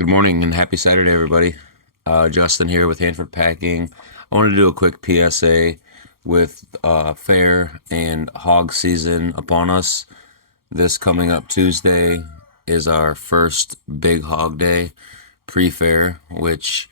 Good morning and happy Saturday, everybody. Justin here with Hanford Packing. I want to do a quick PSA with fair and hog season upon us. This coming up Tuesday is our first big hog day pre-fair, which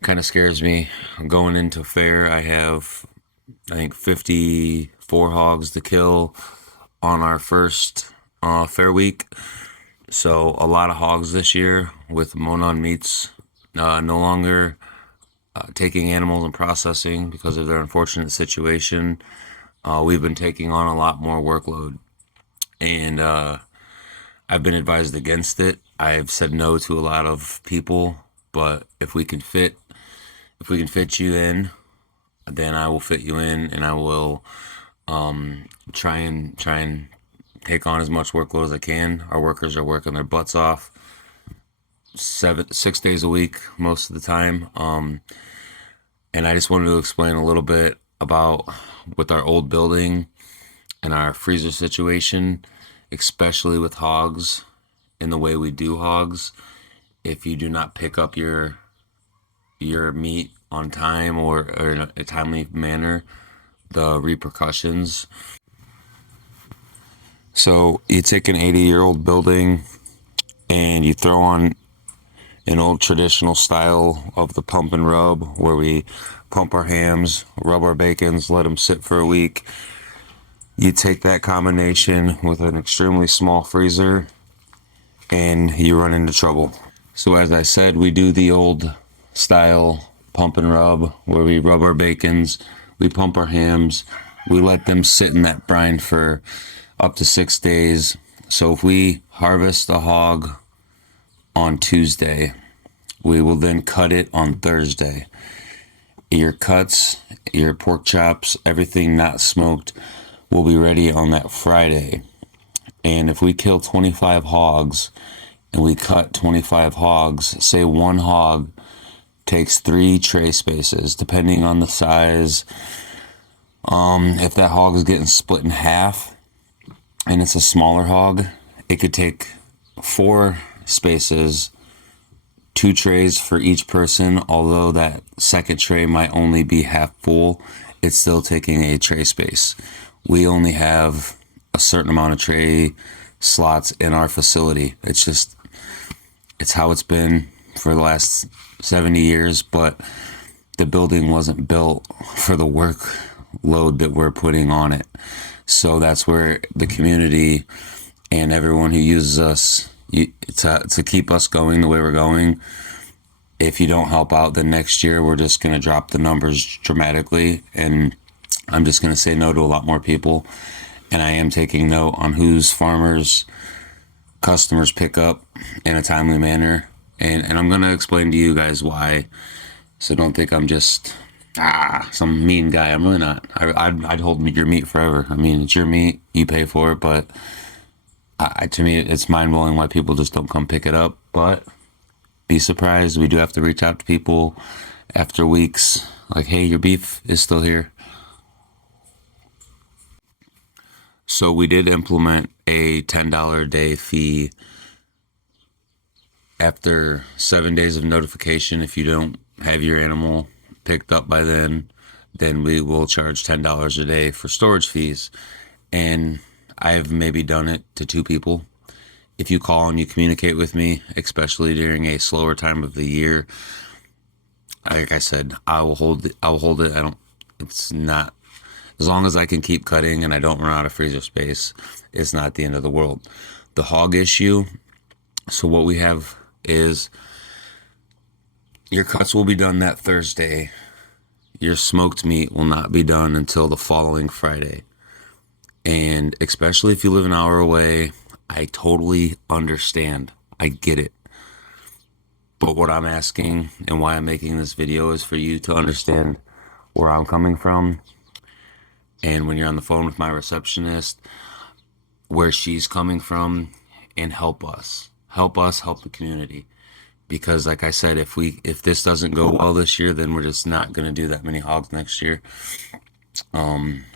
kind of scares me. Going into fair, I have, I think, 54 hogs to kill on our first fair week. So a lot of hogs this year with Monon Meats no longer taking animals and processing because of their unfortunate situation. We've been taking on a lot more workload, and I've been advised against it. I've said no to a lot of people, but if we can fit you in, then I will fit you in, and I will try and take on as much workload as I can. Our workers are working their butts off 6 days a week most of the time. And I just wanted to explain a little bit about with our old building and our freezer situation, especially with hogs and the way we do hogs. If you do not pick up your meat on time or in a timely manner, the repercussions. So you take an 80-year-old building and you throw on an old traditional style of the pump and rub where we pump our hams, rub our bacons, let them sit for a week. You take that combination with an extremely small freezer and you run into trouble. So as I said, we do the old style pump and rub where we rub our bacons, we pump our hams, we let them sit in that brine for up to 6 days. So if we harvest a hog on Tuesday, we will then cut it on Thursday. Your cuts, your pork chops, everything not smoked will be ready on that Friday. And if we kill 25 hogs and we cut 25 hogs, say one hog takes 3 tray spaces, depending on the size. If that hog is getting split in half and it's a smaller hog, it could take 4 spaces, 2 trays for each person. Although that second tray might only be half full, it's still taking a tray space. We only have a certain amount of tray slots in our facility. It's how it's been for the last 70 years, but the building wasn't built for the workload that we're putting on it. So that's where the community and everyone who uses us to keep us going the way we're going. If you don't help out, then next year we're just going to drop the numbers dramatically, and I'm just going to say no to a lot more people. And I am taking note on whose farmers customers pick up in a timely manner, and I'm going to explain to you guys why. So don't think I'm just some mean guy. I'm really not. I'd hold your meat forever. I mean, it's your meat, you pay for it, but to me, it's mind-blowing why people just don't come pick it up. But be surprised, we do have to reach out to people after weeks, like, hey, your beef is still here. So we did implement a $10 a day fee after 7 days of notification. If you don't have your animal picked up by then we will charge $10 a day for storage fees. And I've maybe done it to 2 people. If you call and you communicate with me, especially during a slower time of the year, like I said, I will hold it. I don't. It's not, as long as I can keep cutting and I don't run out of freezer space, it's not the end of the world. The hog issue. So what we have is your cuts will be done that Thursday. Your smoked meat will not be done until the following Friday. And especially if you live an hour away, I totally understand. I get it. But what I'm asking and why I'm making this video is for you to understand where I'm coming from. And when you're on the phone with my receptionist, where she's coming from, and help us. Help us help the community. Because like I said, if this doesn't go well this year, then we're just not going to do that many hogs next year.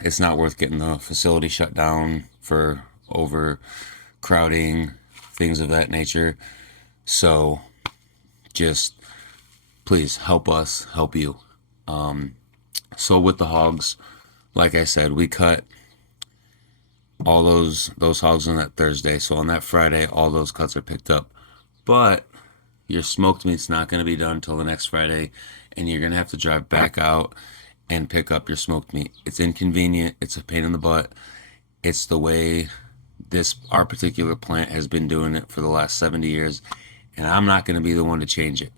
It's not worth getting the facility shut down for overcrowding, things of that nature. So just please help us help you. So with the hogs, like I said, we cut all those hogs on that Thursday. So on that Friday, all those cuts are picked up. But your smoked meat's not going to be done till the next Friday, and you're going to have to drive back out and pick up your smoked meat. It's inconvenient. It's a pain in the butt. It's the way our particular plant has been doing it for the last 70 years, and I'm not going to be the one to change it.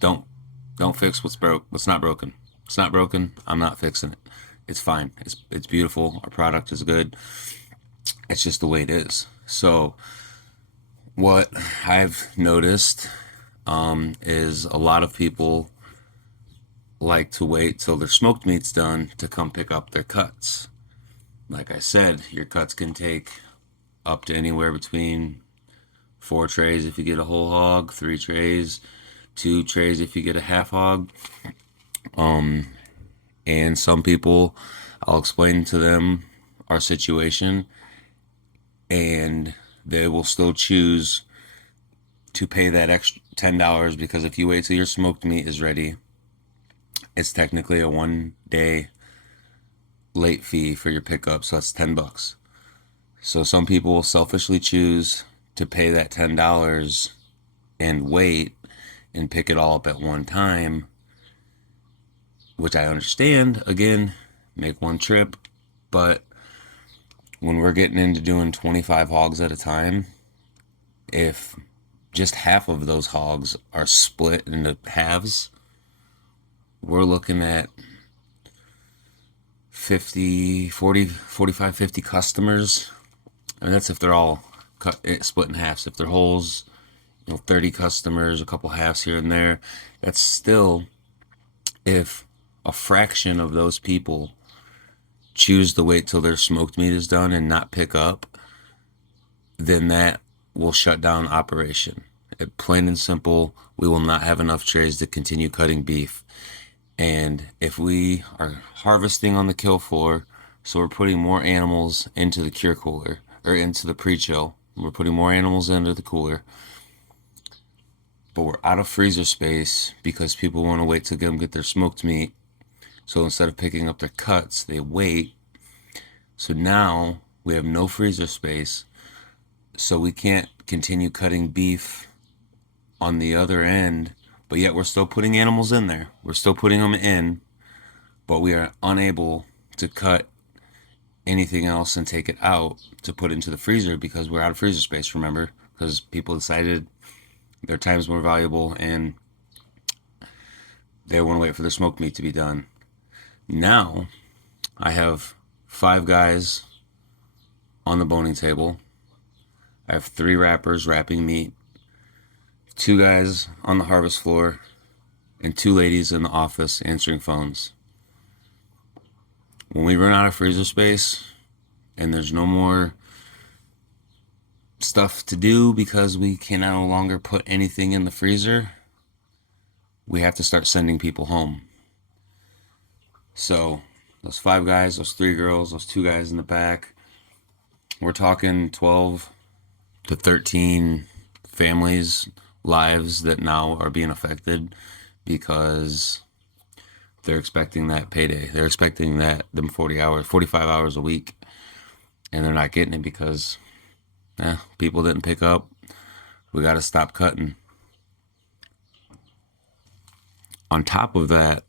Don't fix what's not broken. It's not broken. I'm not fixing it. It's fine. It's beautiful. Our product is good. It's just the way it is. So what I've noticed is a lot of people like to wait till their smoked meat's done to come pick up their cuts. Like I said, your cuts can take up to anywhere between 4 trays if you get a whole hog, 3 trays, 2 trays if you get a half hog. And some people, I'll explain to them our situation, and they will still choose to pay that extra $10 because if you wait till your smoked meat is ready, it's technically a 1-day late fee for your pickup, so that's $10. So some people will selfishly choose to pay that $10 and wait and pick it all up at one time, which I understand. Again, make one trip, but when we're getting into doing 25 hogs at a time, if just half of those hogs are split into halves, we're looking at 50, 40, 45, 50 customers. And that's if they're all split in halves. If they're wholes, 30 customers, a couple halves here and there. That's still, if a fraction of those people choose to wait till their smoked meat is done and not pick up, then that will shut down operation. Plain and simple, we will not have enough trays to continue cutting beef. And if we are harvesting on the kill floor, so we're putting more animals into the cure cooler, or into the pre-chill, we're putting more animals into the cooler, but we're out of freezer space because people want to wait to get their smoked meat. So instead of picking up their cuts, they wait. So now we have no freezer space, so we can't continue cutting beef on the other end, but yet we're still putting animals in there. We're still putting them in, but we are unable to cut anything else and take it out to put into the freezer because we're out of freezer space, remember? Because people decided their time's more valuable and they want to wait for their smoked meat to be done. Now, I have 5 guys on the boning table. I have 3 wrappers wrapping meat, 2 guys on the harvest floor, and 2 ladies in the office answering phones. When we run out of freezer space and there's no more stuff to do because we can no longer put anything in the freezer, we have to start sending people home. So those 5 guys, those 3 girls, those 2 guys in the back, we're talking 12 to 13 families' lives that now are being affected because they're expecting that payday. They're expecting them 45 hours a week, and they're not getting it because people didn't pick up. We got to stop cutting. On top of that,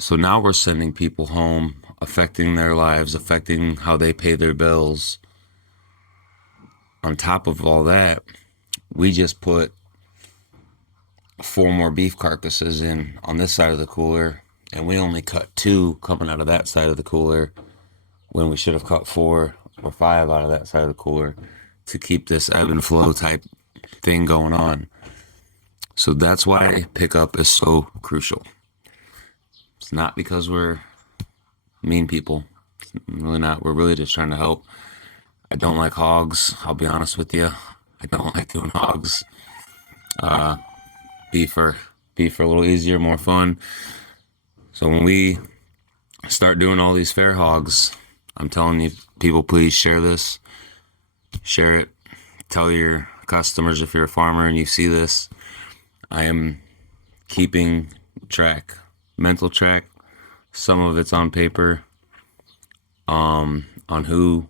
so now we're sending people home, affecting their lives, affecting how they pay their bills. On top of all that, we just put 4 more beef carcasses in on this side of the cooler, and we only cut 2 coming out of that side of the cooler when we should have cut 4 or 5 out of that side of the cooler to keep this ebb and flow type thing going on. So that's why pickup is so crucial. It's not because we're mean people. It's really not. We're really just trying to help. I don't like hogs. I'll be honest with you. I don't like doing hogs. Beef are a little easier, more fun. So when we start doing all these fair hogs, I'm telling you, people, please share this. Share it. Tell your customers, if you're a farmer and you see this, I am keeping track, mental track. Some of it's on paper, on who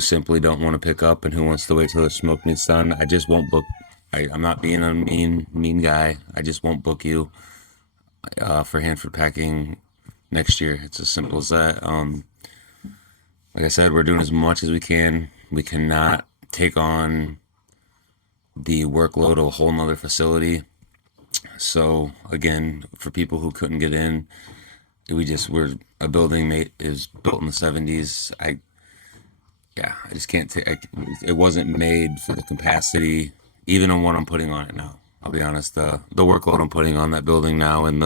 simply don't want to pick up and who wants to wait till the smoke meat's done. I just won't book. I'm not being a mean guy. I just won't book you for Hanford packing next year. It's as simple as that. Like I said, we're doing as much as we can. We cannot take on the workload of a whole nother facility. So again, for people who couldn't get in, we're a building mate is built in the 70s. I just can't take. It wasn't made for the capacity, even on what I'm putting on it now. I'll be honest. The workload I'm putting on that building now, and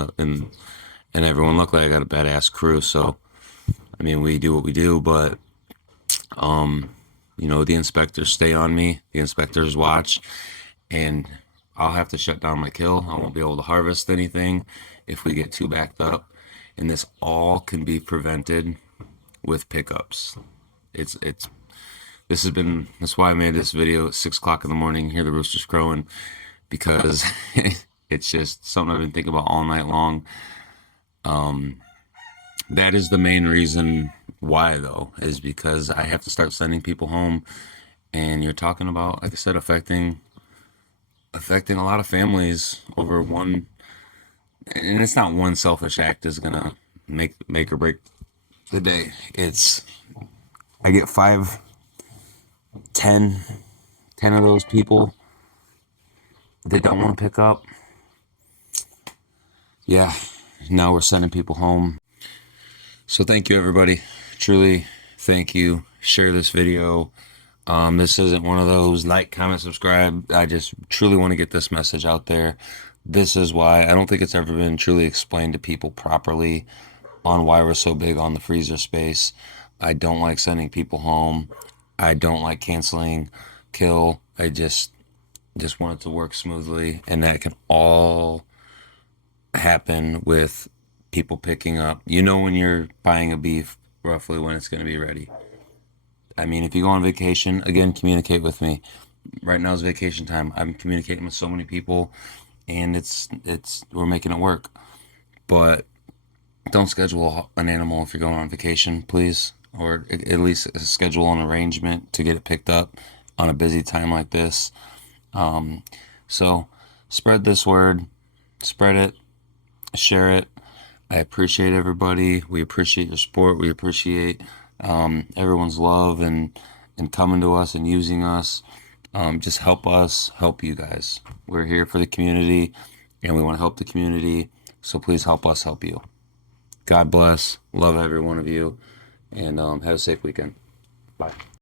everyone, luckily I got a badass crew. So I mean, we do what we do, but the inspectors stay on me. The inspectors watch, and I'll have to shut down my kill. I won't be able to harvest anything if we get too backed up. And this all can be prevented with pickups. That's why I made this video at 6 o'clock in the morning. Hear the roosters crowing, because it's just something I've been thinking about all night long. That is the main reason why, though, is because I have to start sending people home, and you're talking about, like I said, affecting a lot of families over one. And it's not one selfish act is gonna make or break the day. I get 5, 10 of those people that don't want to pick up. Yeah, now we're sending people home. So thank you, everybody. Truly, thank you. Share this video. This isn't one of those like, comment, subscribe. I just truly want to get this message out there. This is why I don't think it's ever been truly explained to people properly on why we're so big on the freezer space. I don't like sending people home. I don't like canceling kill. I just want it to work smoothly, and that can all happen with people picking up. When you're buying a beef, roughly when it's going to be ready. I mean, if you go on vacation, again, communicate with me. Right now is vacation time. I'm communicating with so many people, and we're making it work. But don't schedule an animal if you're going on vacation, please, or at least schedule an arrangement to get it picked up on a busy time like this. So spread this word, spread it, share it. I appreciate everybody. We appreciate your support. We appreciate everyone's love and coming to us and using us. Just help us help you guys. We're here for the community, and we want to help the community. So please help us help you. God bless. Love every one of you, and have a safe weekend. Bye.